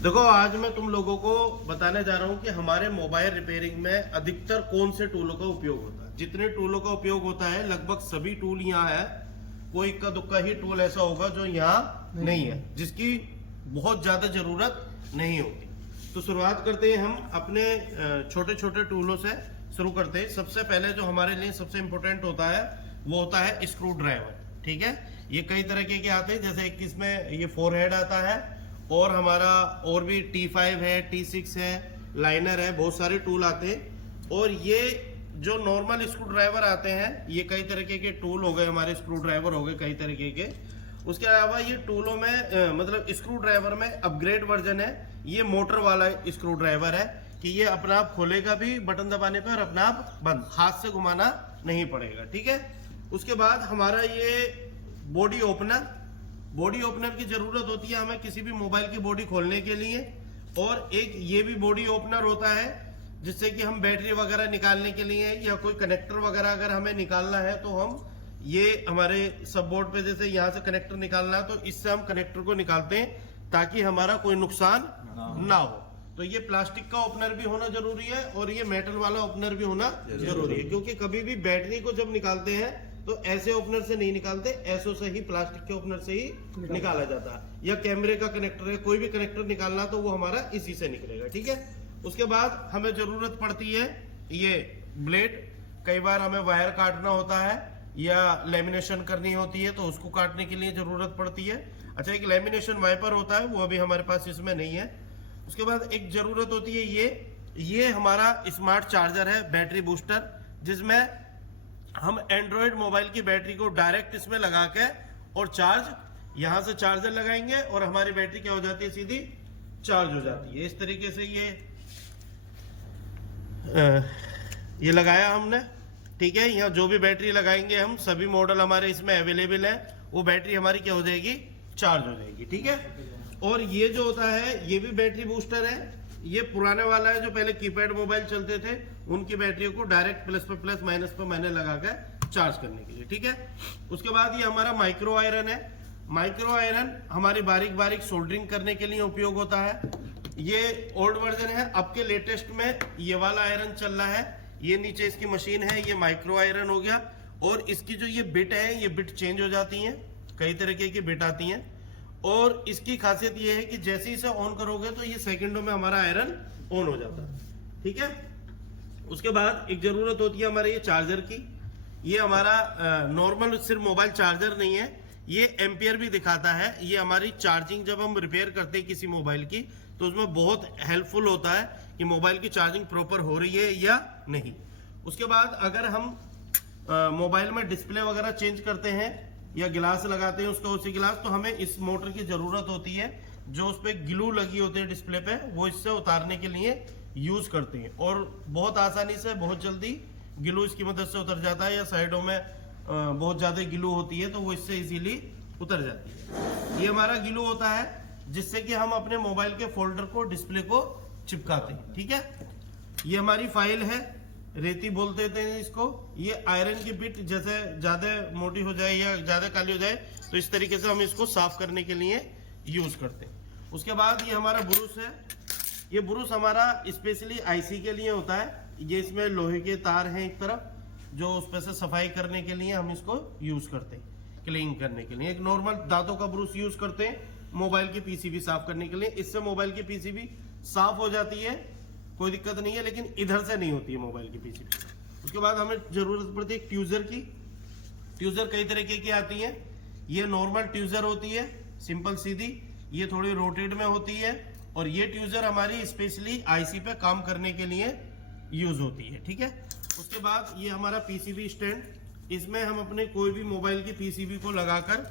देखो, आज मैं तुम लोगों को बताने जा रहा हूं कि हमारे मोबाइल रिपेयरिंग में अधिकतर कौन से टूलों का उपयोग होता है। जितने टूलों का उपयोग होता है लगभग सभी टूल यहाँ है। कोई इक्का दुक्का ही टूल ऐसा होगा जो यहाँ नहीं है, जिसकी बहुत ज्यादा जरूरत नहीं होती। तो शुरुआत करते हैं हम अपने छोटे छोटे टूलों से शुरू करते हैं। सबसे पहले जो हमारे लिए सबसे इंपॉर्टेंट होता है वो होता है स्क्रू ड्राइवर। ठीक है, ये कई तरह के आते हैं, जैसे एक इसमें ये 4 हेड आता है और हमारा और भी T5 है, T6 है, लाइनर है, बहुत सारे टूल आते हैं। और ये जो नॉर्मल स्क्रू ड्राइवर आते हैं ये कई तरीके के टूल हो गए, हमारे स्क्रू ड्राइवर हो गए कई तरीके के। उसके अलावा ये टूलों में मतलब स्क्रू ड्राइवर में अपग्रेड वर्जन है। ये मोटर वाला स्क्रू ड्राइवर है कि ये अपना आप खोलेगा भी बटन दबाने पे और अपना आप बंद, हाथ से घुमाना नहीं पड़ेगा। ठीक है, उसके बाद हमारा ये बॉडी ओपनर की जरूरत होती है हमें किसी भी मोबाइल की बॉडी खोलने के लिए। और एक ये भी बॉडी ओपनर होता है जिससे कि हम बैटरी वगैरह निकालने के लिए या कोई कनेक्टर वगैरह अगर हमें निकालना है तो हम ये हमारे सब बोर्ड पे जैसे यहाँ से कनेक्टर निकालना है तो इससे हम कनेक्टर को निकालते हैं ताकि हमारा कोई नुकसान ना हो। तो ये प्लास्टिक का ओपनर भी होना जरूरी है और ये मेटल वाला ओपनर भी होना जरूरी है, क्योंकि कभी भी बैटरी को जब निकालते हैं तो ऐसे ओपनर से नहीं निकालते, ऐसो से ही प्लास्टिक के ओपनर से ही निकाला जाता है। या कैमरे का कनेक्टर है, कोई भी कनेक्टर निकालना तो वो हमारा इसी से निकलेगा। ठीक है, उसके बाद हमें जरूरत पड़ती है ये ब्लेड। कई बार हमें वायर काटना होता है या लेमिनेशन करनी होती है तो उसको काटने के लिए जरूरत पड़ती है। अच्छा, एक लेमिनेशन वाइपर होता है, वो अभी हमारे पास इसमें नहीं है। उसके बाद एक जरूरत होती है ये हमारा स्मार्ट चार्जर है, बैटरी बूस्टर, जिसमें हम एंड्रॉयड मोबाइल की बैटरी को डायरेक्ट इसमें लगा के और चार्ज यहां से चार्जर लगाएंगे और हमारी बैटरी क्या हो जाती है, सीधी चार्ज हो जाती है। इस तरीके से ये लगाया हमने। ठीक है, यहाँ जो भी बैटरी लगाएंगे हम, सभी मॉडल हमारे इसमें अवेलेबल है, वो बैटरी हमारी क्या हो जाएगी, चार्ज हो जाएगी। ठीक है, और ये जो होता है ये भी बैटरी बूस्टर है। ये पुराने वाला है जो पहले कीपैड मोबाइल चलते थे उनकी बैटरियों को डायरेक्ट प्लस पे प्लस माइनस पे माइनस लगा कर चार्ज करने के लिए। ठीक है, उसके बाद ये हमारा माइक्रो आयरन है। माइक्रो आयरन हमारी बारीक बारीक सोल्डरिंग करने के लिए उपयोग होता है। ये ओल्ड वर्जन है, अब के लेटेस्ट में ये वाला आयरन चल रहा है। ये नीचे इसकी मशीन है, ये माइक्रो आयरन हो गया। और इसकी जो ये बिट है, ये बिट चेंज हो जाती है, कई तरीके की बिट आती है। और इसकी खासियत ये है कि जैसे ही इसे ऑन करोगे तो ये सेकंडों में हमारा आयरन ऑन हो जाता है। ठीक है, उसके बाद एक जरूरत होती है हमारे ये चार्जर की। ये हमारा नॉर्मल सिर्फ मोबाइल चार्जर नहीं है, ये एम्पियर भी दिखाता है। ये हमारी चार्जिंग जब हम रिपेयर करते हैं किसी मोबाइल की तो उसमें बहुत हेल्पफुल होता है कि मोबाइल की चार्जिंग प्रॉपर हो रही है या नहीं। उसके बाद अगर हम मोबाइल में डिस्प्ले वगैरह चेंज करते हैं या गिलास लगाते हैं उसका उसी गिलास, तो हमें इस मोटर की जरूरत होती है जो उस पर ग्लू लगी होती है डिस्प्ले पे, वो इससे उतारने के लिए यूज करते हैं। और बहुत आसानी से बहुत जल्दी ग्लू इसकी मदद से उतर जाता है, या साइडों में बहुत ज्यादा ग्लू होती है तो वो इससे इजीली उतर जाती है। ये हमारा ग्लू होता है जिससे कि हम अपने मोबाइल के फोल्डर को डिस्प्ले को चिपकाते हैं। ठीक है, ये हमारी फाइल है, रेती बोलते थे इसको। ये आयरन की बिट जैसे ज्यादा मोटी हो जाए या ज्यादा काली हो जाए तो इस तरीके से हम इसको साफ करने के लिए यूज करते हैं। उसके बाद ये हमारा ब्रुश है। ये ब्रुश हमारा स्पेशली आईसी के लिए होता है। ये इसमें लोहे के तार हैं एक तरफ जो उस पर से सफाई करने के लिए हम इसको यूज करते हैं, क्लीन करने के लिए। एक नॉर्मल दांतों का ब्रुश यूज करते हैं मोबाइल की पीसीबी साफ करने के लिए। इससे मोबाइल की पीसीबी साफ हो जाती है, कोई दिक्कत नहीं है, लेकिन इधर से नहीं होती है मोबाइल की पीसीबी। उसके बाद हमें जरूरत पड़ती है ट्यूजर की। ट्यूजर कई तरीके की आती है। ये नॉर्मल ट्यूजर होती है, सिंपल सीधी। ये थोड़ी रोटेट में होती है। और ये ट्यूजर हमारी स्पेशली आईसी पे काम करने के लिए यूज होती है। ठीक है, उसके बाद ये हमारा पीसीबी स्टैंड। इसमें हम अपने कोई भी मोबाइल की पीसीबी को लगाकर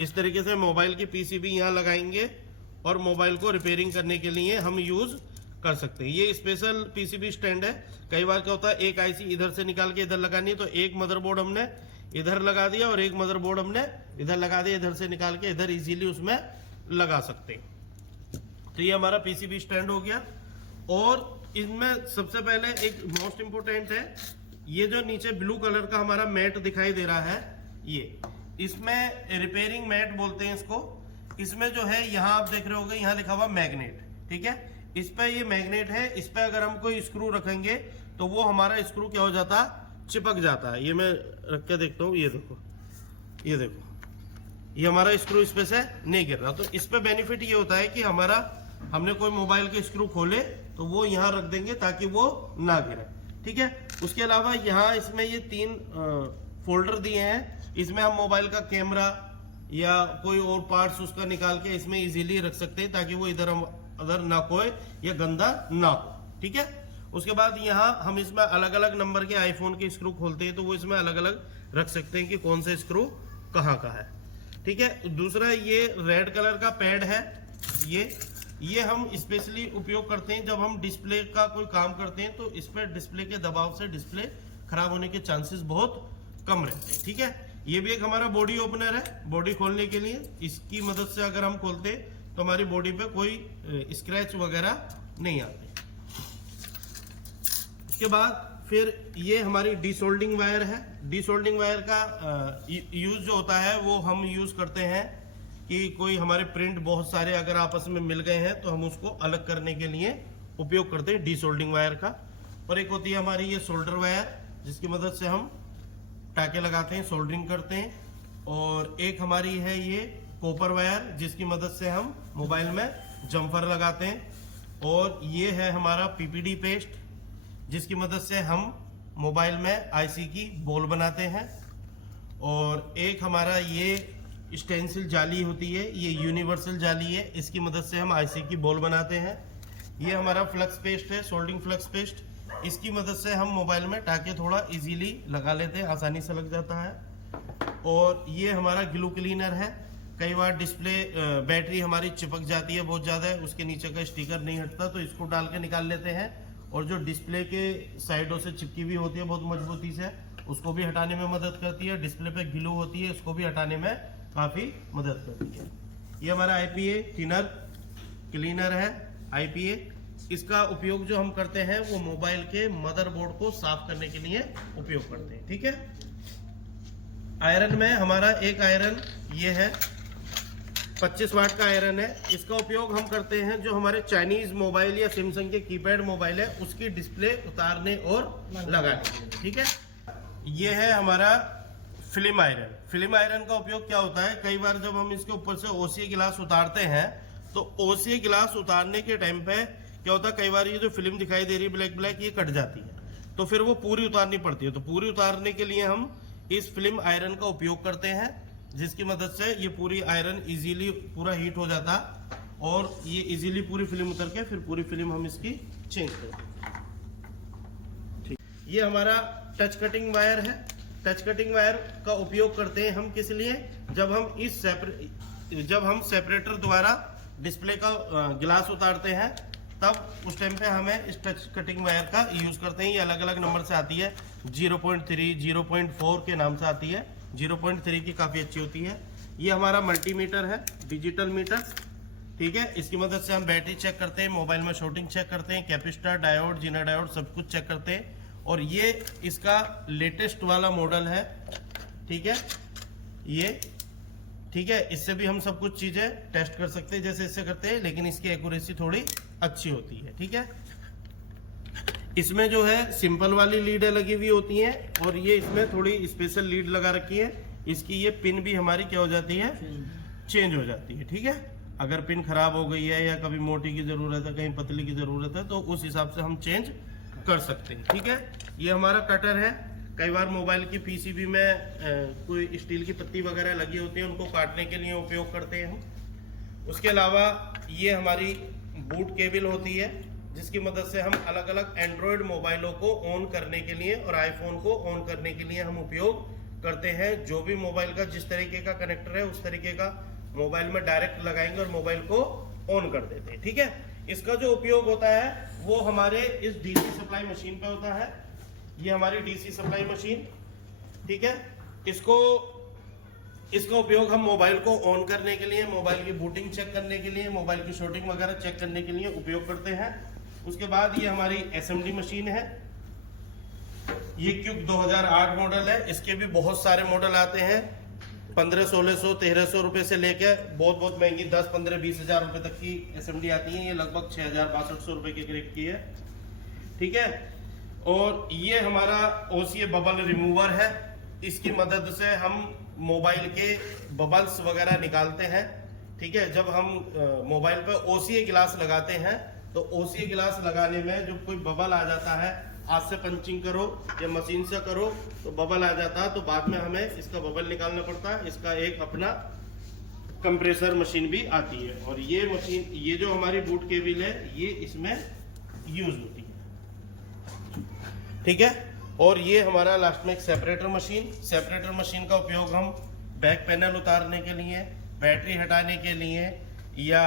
इस तरीके से मोबाइल की पीसीबी यहाँ लगाएंगे और मोबाइल को रिपेयरिंग करने के लिए हम यूज कर सकते हैं। ये स्पेशल पीसीबी स्टैंड है। कई बार क्या होता है, एक आईसी इधर से निकाल के इधर लगानी है तो एक मदरबोर्ड हमने इधर लगा दिया और एक मदरबोर्ड हमने इधर लगा दिया, इधर से निकाल के इधर इजीली उसमें लगा सकते हैं। तो ये हमारा पीसीबी स्टैंड हो गया। और इनमें सबसे पहले एक मोस्ट इंपोर्टेंट है, ये जो नीचे ब्लू कलर का हमारा मैट दिखाई दे रहा है, ये इसमें रिपेयरिंग मैट बोलते हैं इसको। इसमें जो है यहाँ आप देख रहे होगे, यहाँ लिखा हुआ मैग्नेट, ठीक है, इस पे ये मैग्नेट है, इस पे अगर हम कोई स्क्रू रखेंगे तो वो हमारा स्क्रू क्या हो जाता, चिपक जाता है। ये मैं रख के देखता हूँ, ये देखो, ये देखो, ये हमारा स्क्रू इस पे से नहीं गिर रहा। तो इस पे बेनिफिट ये होता है कि हमारा, हमने कोई मोबाइल के स्क्रू खोले तो वो यहाँ रख देंगे ताकि वो ना गिरे, ठीक है। उसके अलावा यहाँ इसमें ये 3 फोल्डर दिए हैं, इसमें हम मोबाइल का कैमरा या कोई और पार्ट्स उसका निकाल के इसमें इजीली रख सकते हैं ताकि वो इधर अदर ना खोए या गंदा ना हो, ठीक है। उसके बाद यहाँ हम इसमें अलग अलग नंबर के आईफोन के स्क्रू खोलते हैं तो वो इसमें अलग अलग रख सकते हैं कि कौन सा स्क्रू कहाँ का है, ठीक है। दूसरा ये रेड कलर का पैड है, ये हम स्पेशली उपयोग करते हैं जब हम डिस्प्ले का कोई काम करते हैं तो इस पर डिस्प्ले के दबाव से डिस्प्ले खराब होने के चांसेस बहुत कम रहते हैं, ठीक है। ये भी एक हमारा बॉडी ओपनर है, बॉडी खोलने के लिए। इसकी मदद से अगर हम खोलते तो हमारी बॉडी पे कोई स्क्रैच वगैरह नहीं आते। उसके बाद फिर ये हमारी डीसोल्डिंग वायर है। डीसोल्डिंग वायर का यूज जो होता है वो हम यूज करते हैं कि कोई हमारे प्रिंट बहुत सारे अगर आपस में मिल गए हैं तो हम उसको अलग करने के लिए उपयोग करते हैं डीसोल्डिंग वायर का। और एक होती है हमारी ये सोल्डर वायर, जिसकी मदद से हम टाके लगाते हैं, सोल्डरिंग करते हैं। और एक हमारी है ये कॉपर वायर, जिसकी मदद से हम मोबाइल में जम्फर लगाते हैं। और ये है हमारा पीपीडी पेस्ट, जिसकी मदद से हम मोबाइल में आईसी की बॉल बनाते हैं। और एक हमारा ये स्टेंसिल जाली होती है, ये यूनिवर्सल जाली है, इसकी मदद से हम आईसी की बॉल बनाते हैं। ये हमारा फ्लक्स पेस्ट है, सोल्डिंग फ्लक्स पेस्ट, इसकी मदद से हम मोबाइल में टाके थोड़ा इजीली लगा लेते हैं, आसानी से लग जाता है। और ये हमारा ग्लू क्लीनर है। कई बार डिस्प्ले बैटरी हमारी चिपक जाती है बहुत ज़्यादा, उसके नीचे का स्टिकर नहीं हटता तो इसको डाल के निकाल लेते हैं। और जो डिस्प्ले के साइडों से चिपकी हुई होती है बहुत मजबूती से, उसको भी हटाने में मदद करती है। डिस्प्ले पे ग्लू होती है, उसको भी हटाने में काफ़ी मदद करती है। ये हमारा आईपीए थिनर क्लीनर है, आईपीए। इसका उपयोग जो हम करते हैं वो मोबाइल के मदरबोर्ड को साफ करने के लिए उपयोग करते हैं, ठीक है। आयरन में हमारा एक आयरन ये है, 25 वाट का आयरन है। इसका उपयोग हम करते हैं जो हमारे चाइनीज मोबाइल या सैमसंग के कीपैड मोबाइल है उसकी डिस्प्ले उतारने और लगाने के लिए, ठीक है। ये है हमारा फिल्म आयरन। फिल्म आयरन का उपयोग क्या होता है, कई बार जब हम इसके ऊपर से ओसीए गिलास उतारते हैं तो ओसीए गिलास उतारने के टाइम पे क्या होता है, कई बार ये जो फिल्म दिखाई दे रही है ब्लैक ब्लैक, ये कट जाती है तो फिर वो पूरी उतारनी पड़ती है। तो पूरी उतारने के लिए हम इस फिल्म आयरन का उपयोग करते हैं, जिसकी मदद से ये पूरी आयरन इजीली पूरा हीट हो जाता और ये इजीली पूरी फिल्म उतर के फिर पूरी फिल्म हम इसकी चेंज करते हैं, ठीक। ये हमारा टच कटिंग वायर है। टच कटिंग वायर का उपयोग करते हैं हम किस लिए, जब हम सेपरेटर द्वारा डिस्प्ले का गिलास उतारते हैं तब उस टाइम पे हमें इस टच कटिंग वायर का यूज करते हैं। ये अलग अलग नंबर से आती है, 0.3, 0.4 के नाम से आती है। 0.3 की काफ़ी अच्छी होती है। ये हमारा मल्टीमीटर है, डिजिटल मीटर, ठीक है। इसकी मदद से हम बैटरी चेक करते हैं, मोबाइल में शॉर्टिंग चेक करते हैं, कैपेसिटर, डायोड, जीना डायोड सब कुछ चेक करते हैं। और ये इसका लेटेस्ट वाला मॉडल है, ठीक है, ये, ठीक है। इससे भी हम सब कुछ चीज़ें टेस्ट कर सकते हैं जैसे इससे करते हैं, लेकिन इसकी एक्यूरेसी थोड़ी अच्छी होती है, ठीक है। इसमें जो है सिंपल वाली लीडें लगी हुई होती हैं और ये इसमें थोड़ी स्पेशल लीड लगा रखी है। इसकी ये पिन भी हमारी क्या हो जाती है, चेंज हो जाती है, ठीक है। अगर पिन खराब हो गई है या कभी मोटी की जरूरत है, कहीं पतली की जरूरत है तो उस हिसाब से हम चेंज कर सकते हैं, ठीक है। ये हमारा कटर है। कई बार मोबाइल की पीसीबी में कोई स्टील की पत्ती वगैरह लगी होती है, उनको काटने के लिए उपयोग करते हैं हम। उसके अलावा ये हमारी बूट केबल होती है, जिसकी मदद से हम अलग अलग एंड्रॉयड मोबाइलों को ऑन करने के लिए और आईफोन को ऑन करने के लिए हम उपयोग करते हैं। जो भी मोबाइल का जिस तरीके का कनेक्टर है उस तरीके का मोबाइल में डायरेक्ट लगाएंगे और मोबाइल को ऑन कर देते हैं, ठीक है। इसका जो उपयोग होता है वो हमारे इस डीसी सप्लाई मशीन पे होता है। ये हमारी डीसी सप्लाई मशीन, ठीक है। इसका उपयोग हम मोबाइल को ऑन करने के लिए, मोबाइल की बूटिंग चेक करने के लिए, मोबाइल की शॉर्टिंग वगैरह चेक करने के लिए उपयोग करते हैं। उसके बाद ये हमारी एसएमडी मशीन है। ये क्यूब 2008 मॉडल है। इसके भी बहुत सारे मॉडल आते हैं। 1500-1600 1300 रुपए से लेके बहुत बहुत महंगी 10 15 20 हजार रुपए तक की SMD आती है। ये लगभग 6000-6200 रुपए के करीब की है, ठीक है। और ये हमारा OCA बबल रिमूवर है। इसकी मदद से हम मोबाइल के बबल्स वगैरह निकालते हैं, ठीक है। जब हम मोबाइल पे OCA गिलास लगाते हैं तो OCA गिलास लगाने में जो कोई बबल आ जाता है, हाथ से पंचिंग करो या मशीन से करो तो बबल आ जाता है, तो बाद में हमें इसका बबल निकालना पड़ता है। इसका एक अपना कंप्रेसर मशीन भी आती है। और ये मशीन, ये जो हमारी बूट केबल है, ये इसमें यूज होती है, ठीक है। और ये हमारा लास्ट में एक सेपरेटर मशीन का उपयोग हम बैक पैनल उतारने के लिए, बैटरी हटाने के लिए या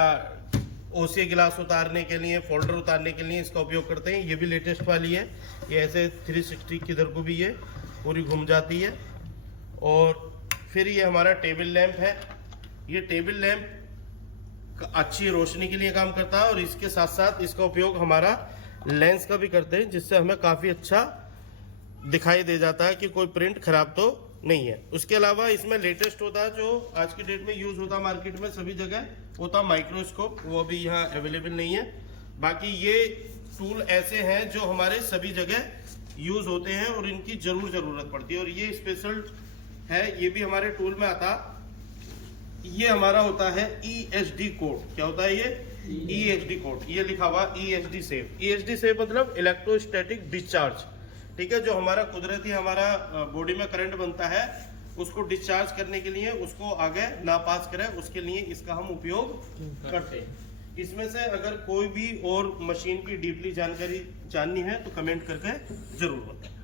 OCA गिलास उतारने के लिए, फोल्डर उतारने के लिए इसका उपयोग करते हैं। ये भी लेटेस्ट वाली है, ये ऐसे 360 किधर को भी ये पूरी घूम जाती है। और फिर ये हमारा टेबल लैंप है। ये टेबल लैंप अच्छी रोशनी के लिए काम करता है और इसके साथ साथ इसका उपयोग हमारा लेंस का भी करते हैं, जिससे हमें काफ़ी अच्छा दिखाई दे जाता है कि कोई प्रिंट खराब तो नहीं है। उसके अलावा इसमें लेटेस्ट होता है, जो आज की डेट में यूज होता है मार्केट में सभी जगह, होता माइक्रोस्कोप। वो अभी यहाँ अवेलेबल नहीं है। बाकी ये टूल ऐसे हैं जो हमारे सभी जगह यूज होते हैं और इनकी जरूरत पड़ती है। और ये स्पेशल है, ये भी हमारे टूल में आता। ये हमारा होता है ESD कोड। क्या होता है ये? ESD code. ये लिखा हुआ ESD सेफ। ESD सेफ मतलब इलेक्ट्रोस्टैटिक डिस्चार्ज, ठीक है। जो हमारा कुदरती हमारा बॉडी में करंट बनता है, उसको डिस्चार्ज करने के लिए, उसको आगे ना पास करे, उसके लिए इसका हम उपयोग करते हैं। इसमें से अगर कोई भी और मशीन की डीपली जानकारी जाननी है तो कमेंट करके जरूर बताएं।